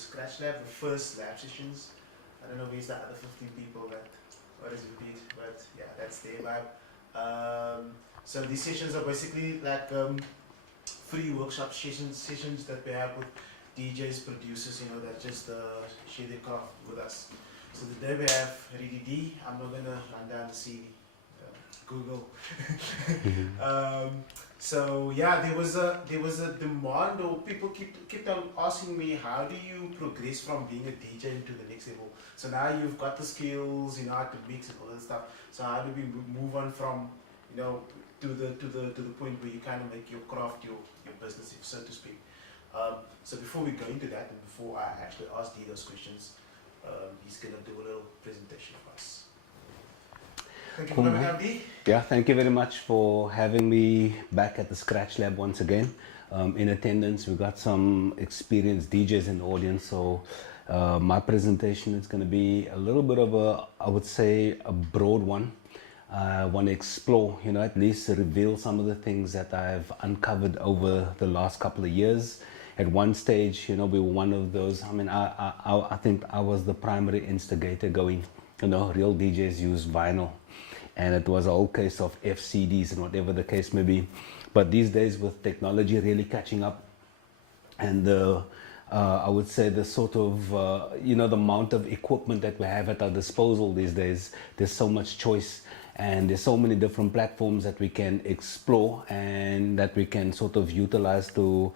Scratch Lab, the first lab sessions. I don't know where's the other 15 people that what is repeat, but yeah, that's their vibe. So these sessions are basically like free workshop sessions that we have with DJs, producers, that just share their craft with us. So today we have Reedy D. I'm not gonna run down the CD. Google. So yeah, there was a demand, or people kept on asking me, how do you progress from being a DJ into the next level? So now you've got the skills, how to mix and all that stuff. So how do we move on from, to the point where you kind of make your craft your business, so to speak. So before we go into that, and before I actually ask D those questions, he's gonna do a little presentation for us. Thank you for coming out, D. Yeah, thank you very much for having me back at the Scratch Lab once again. In attendance, we've got some experienced DJs in the audience, so my presentation is going to be a little bit of I would say, a broad one. I want to explore, at least reveal some of the things that I've uncovered over the last couple of years. At one stage, we were one of those. I mean, I think I was the primary instigator going, real DJs use vinyl. And it was a whole case of FCDs and whatever the case may be. But these days, with technology really catching up, and I would say the sort of, the amount of equipment that we have at our disposal these days, there's so much choice. And there's so many different platforms that we can explore and that we can sort of utilize to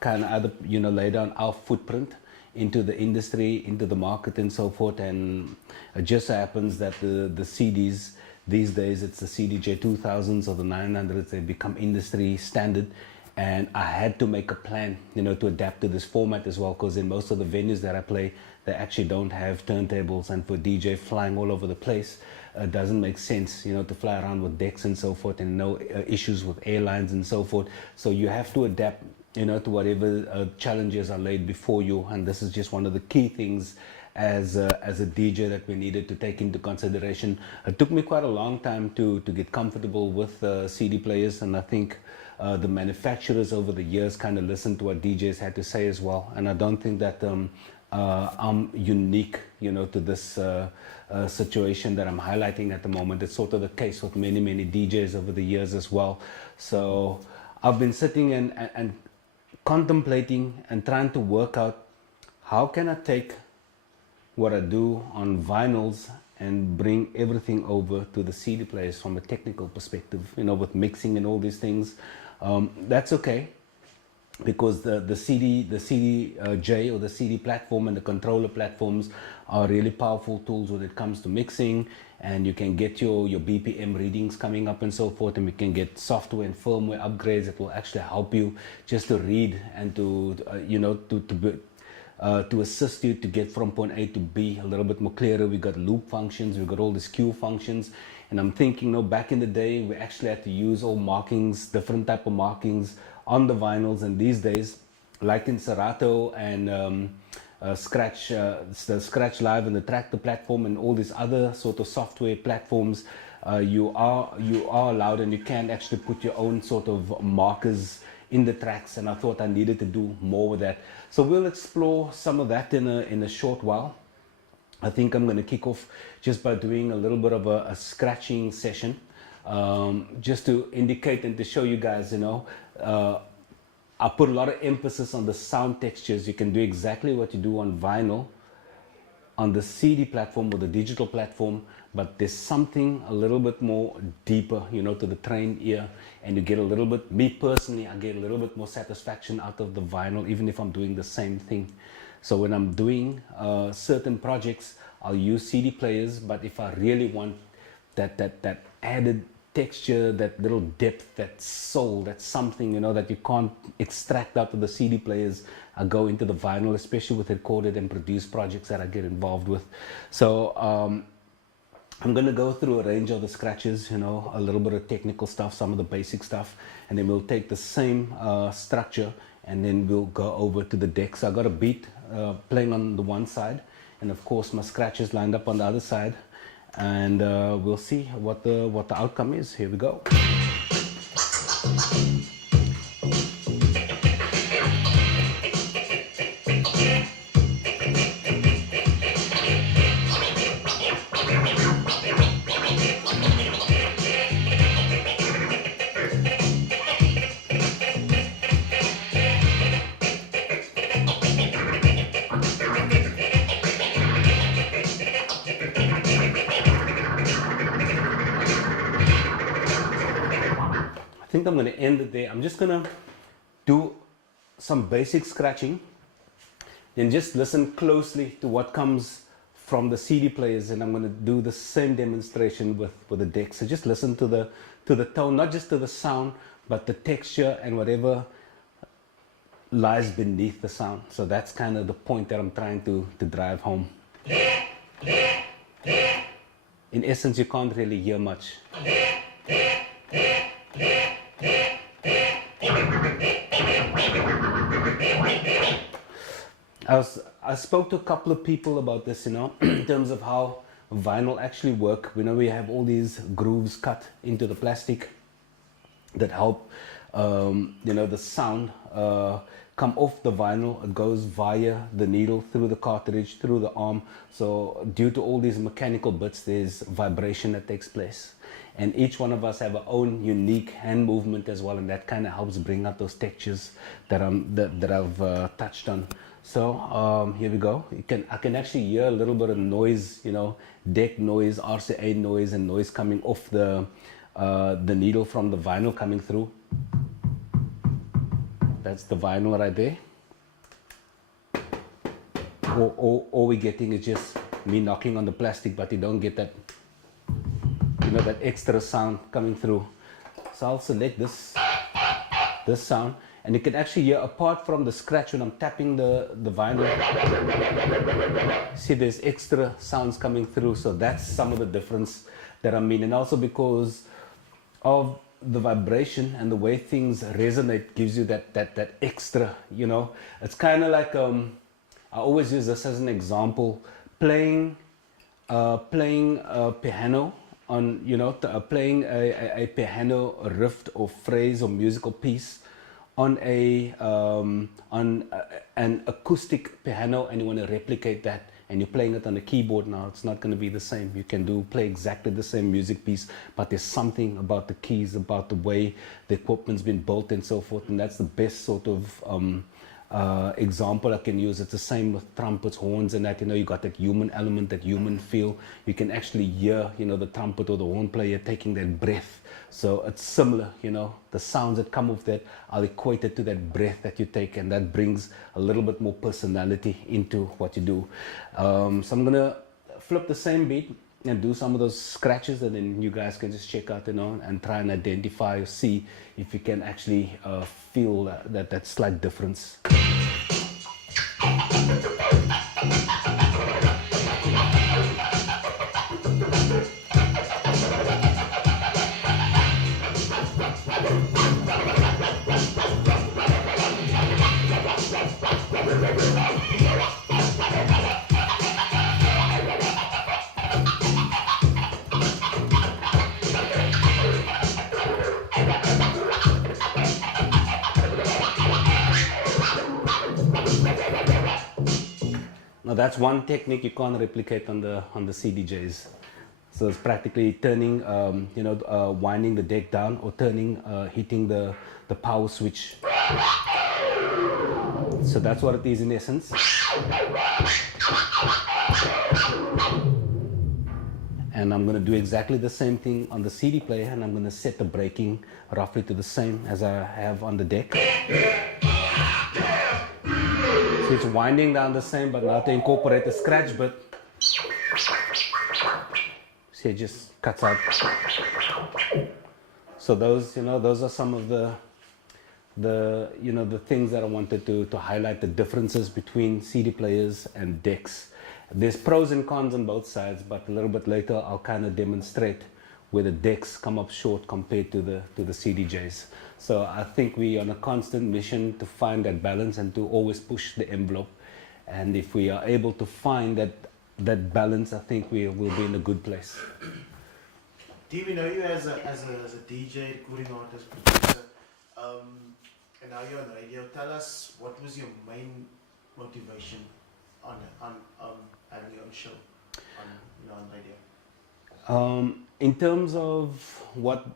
kind of either, lay down our footprint into the industry, into the market and so forth. And it just so happens that the CDs, these days it's the CDJ 2000s or the 900s, they become industry standard. And I had to make a plan, to adapt to this format as well, because in most of the venues that I play, they actually don't have turntables, and for DJ flying all over the place, it doesn't make sense, to fly around with decks and so forth, and no issues with airlines and so forth. So you have to adapt, to whatever challenges are laid before you, and this is just one of the key things as a DJ that we needed to take into consideration. It took me quite a long time to get comfortable with CD players, and I think the manufacturers over the years kind of listened to what DJs had to say as well. And I don't think that I'm unique, to this situation that I'm highlighting at the moment. It's sort of the case with many DJs over the years as well. So I've been sitting and contemplating and trying to work out, how can I take what I do on vinyls and bring everything over to the CD players from a technical perspective, with mixing and all these things. That's okay, because the CDJ or the CD platform and the controller platforms are really powerful tools when it comes to mixing, and you can get your BPM readings coming up and so forth, and we can get software and firmware upgrades that will actually help you just to read and to assist you to get from point A to B a little bit more clearer. We got loop functions, we got all these cue functions, and I'm thinking, back in the day we actually had to use all markings, different type of markings on the vinyls, and these days, like in Serato and Scratch, the Scratch Live and the Tractor platform and all these other sort of software platforms, you are allowed, and you can actually put your own sort of markers in the tracks, and I thought I needed to do more with that. So we'll explore some of that in a short while. I think I'm going to kick off just by doing a little bit of a scratching session, just to indicate and to show you guys, I put a lot of emphasis on the sound textures. You can do exactly what you do on vinyl, on the CD platform or the digital platform, but there's something a little bit more deeper, to the trained ear, and you get a little bit, me personally, I get a little bit more satisfaction out of the vinyl, even if I'm doing the same thing. So when I'm doing certain projects, I'll use CD players, but if I really want that added texture, that little depth, that soul, that something, that you can't extract out of the CD players, I go into the vinyl, especially with recorded and produced projects that I get involved with. So I'm going to go through a range of the scratches, a little bit of technical stuff, some of the basic stuff, and then we'll take the same structure, and then we'll go over to the decks. I got a beat playing on the one side, and of course my scratches lined up on the other side, and we'll see what the outcome is. Here we go. I'm going to end it there. I'm just going to do some basic scratching, then just listen closely to what comes from the CD players, and I'm going to do the same demonstration with the deck. So just listen to the tone, not just to the sound, but the texture and whatever lies beneath the sound. So that's kind of the point that I'm trying to drive home. In essence, you can't really hear much. I spoke to a couple of people about this, in terms of how vinyl actually work. We know we have all these grooves cut into the plastic that help, the sound come off the vinyl. It goes via the needle, through the cartridge, through the arm. So due to all these mechanical bits, there's vibration that takes place. And each one of us have our own unique hand movement as well, and that kind of helps bring out those textures that I've touched on. So here we go. I can actually hear a little bit of noise, deck noise, RCA noise, and noise coming off the needle from the vinyl coming through. That's the vinyl right there. All we're getting is just me knocking on the plastic, but you don't get that, that extra sound coming through. So I'll select this sound, and you can actually hear, apart from the scratch when I'm tapping the vinyl, see there's extra sounds coming through. So that's some of the difference that I mean. And also because of the vibration and the way things resonate gives you that extra, It's kind of like, I always use this as an example, playing a piano on, playing a piano riff or phrase or musical piece on an acoustic piano, and you want to replicate that, and you're playing it on a keyboard. Now it's not going to be the same. You can play exactly the same music piece, but there's something about the keys, about the way the equipment's been built and so forth, and that's the best sort of example I can use. It's the same with trumpets, horns, and that. You got that human element, that human feel. You can actually hear, the trumpet or the horn player taking that breath. So it's similar, the sounds that come off that, I'll equate it to that breath that you take, and that brings a little bit more personality into what you do. So I'm gonna flip the same beat and do some of those scratches, and then you guys can just check out, and try and identify or see if you can actually feel that slight difference. Now that's one technique you can't replicate on the CDJs. So it's practically turning, winding the deck down, or hitting the power switch. So that's what it is in essence. And I'm going to do exactly the same thing on the CD player, and I'm going to set the braking roughly to the same as I have on the deck. So it's winding down the same, but now to incorporate the scratch bit, see, it just cuts out. So those are some of the things that I wanted to highlight, the differences between CD players and decks. There's pros and cons on both sides, but a little bit later I'll kind of demonstrate where the decks come up short compared to the CDJs. So I think we're on a constant mission to find that balance and to always push the envelope. And if we are able to find that balance, I think we will be in a good place. Do we know you as a DJ, recording artist, producer, and now you're on radio? Tell us, what was your main motivation on having your own show on radio? In terms of what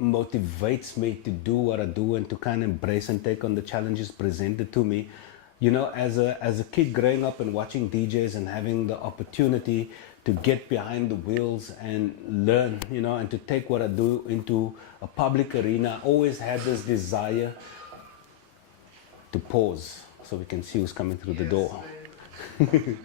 motivates me to do what I do and to kind of embrace and take on the challenges presented to me, you know, as a kid growing up and watching DJs and having the opportunity to get behind the wheels and learn, you know, and to take what I do into a public arena, I always had this desire to pause so we can see who's coming through the door. man.